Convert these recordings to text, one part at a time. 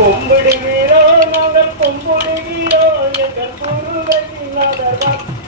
கும்பிடுகிறோம் நாங்கள் கும்பிடுகிறோம் எங்கள் குருவதிநாதர்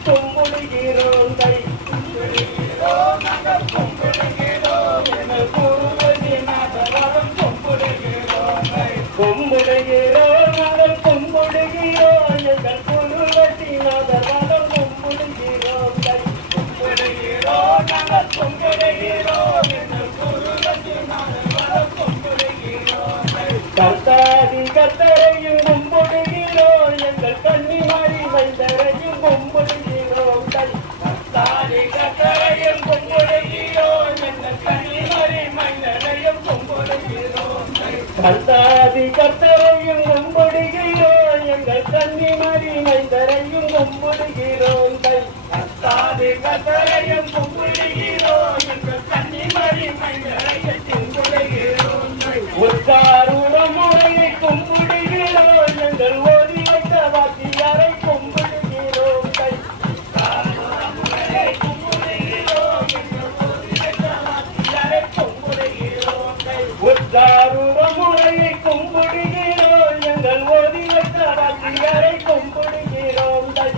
கும்பிடுகிறோம் கை கும்பிடுகிறோம் நாங்கள் கும்பிடுகிறோம் எங்கள் குருவதிநாதர் கும்பிடுகிறோம் கை கும்பிடுகிறோம் நாங்கள் கும்பிடுகிறோம் எங்கள் குருவதிநாதர் கும்பிடுகிறோம் கை கும்பிடுகிறோம் நாங்கள் கும்பிடுகிறோம் எங்கள் குருவதிநாதர் கும்பிடுகிறோம் கை கர்த்தாதி கர்த்தரையும் கும்பிடுகிறோம் எங்கள் கன்னிமாரி மைந்தரையும் கும்பிடுகிறோம் கை கர்த்தாதி கர்த்தரையும் கும்பிடுகிறோம் எங்கள் கன்னிமாரி மைந்தரையும் கும்பிடுகிறோம் கை கர்த்தாதி கர்த்தரையும் கும்பிடுகிறோம் எங்கள் கன்னிமாரி மைந்தரையும் கும்பிடுகிறோம் கை கர்த்தாதி கர்த்தரையும் கும்பிடுகிறோம் எங்கள் கன்னிமாரி மைந்தரையும் கும்பிடுகிறோம் கை உற்சாருட முறையை கும்பிடுகிறோம் எங்கள் ஓதி வைத்த வாத்தியாரை கும்பிடுகிறோம் கை முறையை கும்பிடுகிறோம் எங்கள் ஓதி வைத்த வாத்தியாரை கும்பிடுகிறோம் கை உற்சாருட முறையை கும்பிடுகிறோம் எங்கள் ஓதி வைத்த வாத்தியாரை கும்பிடுகிறோம் கை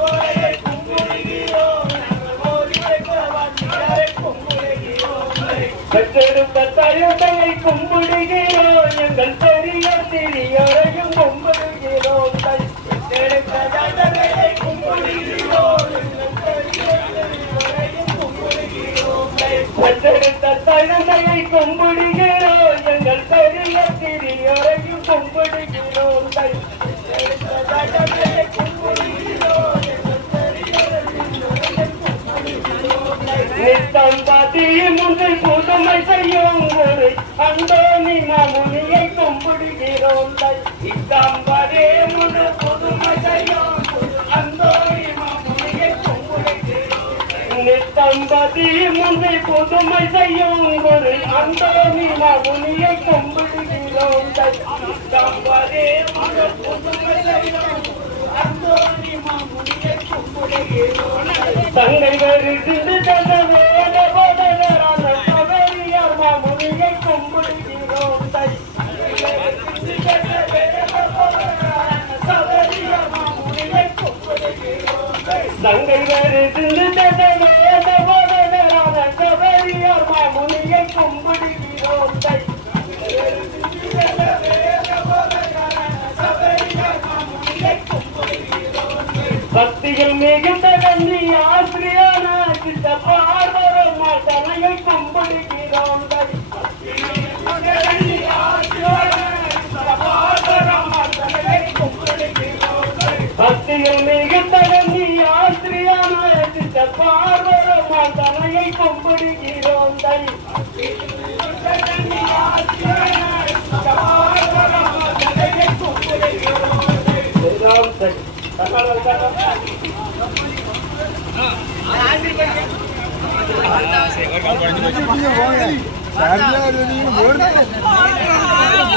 முறையை கும்பிடுகிறோம் எங்கள் ஓதி வைத்த வாத்தியாரை கும்பிடுகிறோம் கை பெற்றெடுத்த தயத்தை கும்பிடுகிறோம் எங்கள் பெரிய சிறியோரையும் கும்பிடுகிறோம் கை பெற்றெடுத்த தயத்தை கும்பிடுகிறோம் எங்கள் பெரிய சிறியோரையும் கும்பிடுகிறோம் கை பெற்றெடுத்த தயத்தை கும்பிடுகிறோம் எங்கள் பெரிய சிறியோரையும் கும்பிடுகிறோம் கை பெற்றெடுத்த தயத்தை கும்பிடுகிறோம் எங்கள் பெரிய சிறியோரையும் கும்பிடுகிறோம் கை நித்தம் பாத்தியும் முன்பு புதுமை செய்யும் ஒரு அந்தோனி மாமுனியை கும்பிடுகிறோம் கை இத்தம்பதே முன்பு புதுமை செய்யும் அந்தோனி மாமுனியை கும்பிடுகிறோம் நித்தம்பதி முன்பு புதுமை செய்யும் ஒரு அந்தோனி மாமுனியை கும்பிடுகிறோம் கை இத்தம்பதே முன்பு புதுமை செய்யும் அந்தோனி மாமுனியை கும்பிடுகிறோம் தங்கை வருகின்ற தந்தவேத போதகரான சபரியார் மாமுனியை கும்பிடுகிறோம் கை சபரியார் மாமுனியை கும்பிடுகிறோம் கை தங்கை வருகின்ற தந்தவேத போதகரான சபரியார் மாமுனியை கும்பிடுகிறோம் கை பக்தியில் மிகுந்த கண்ணி ஆசிரியான சித்த பார்வரமா தனையை கும்பிடுகிறோம் கை பக்தியில் மிகுந்த கண்ணி ஆசிரியான சித்த பார்வரமா தனையை கும்பிடுகிறோம் கை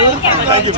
ஆசீர்வாதம்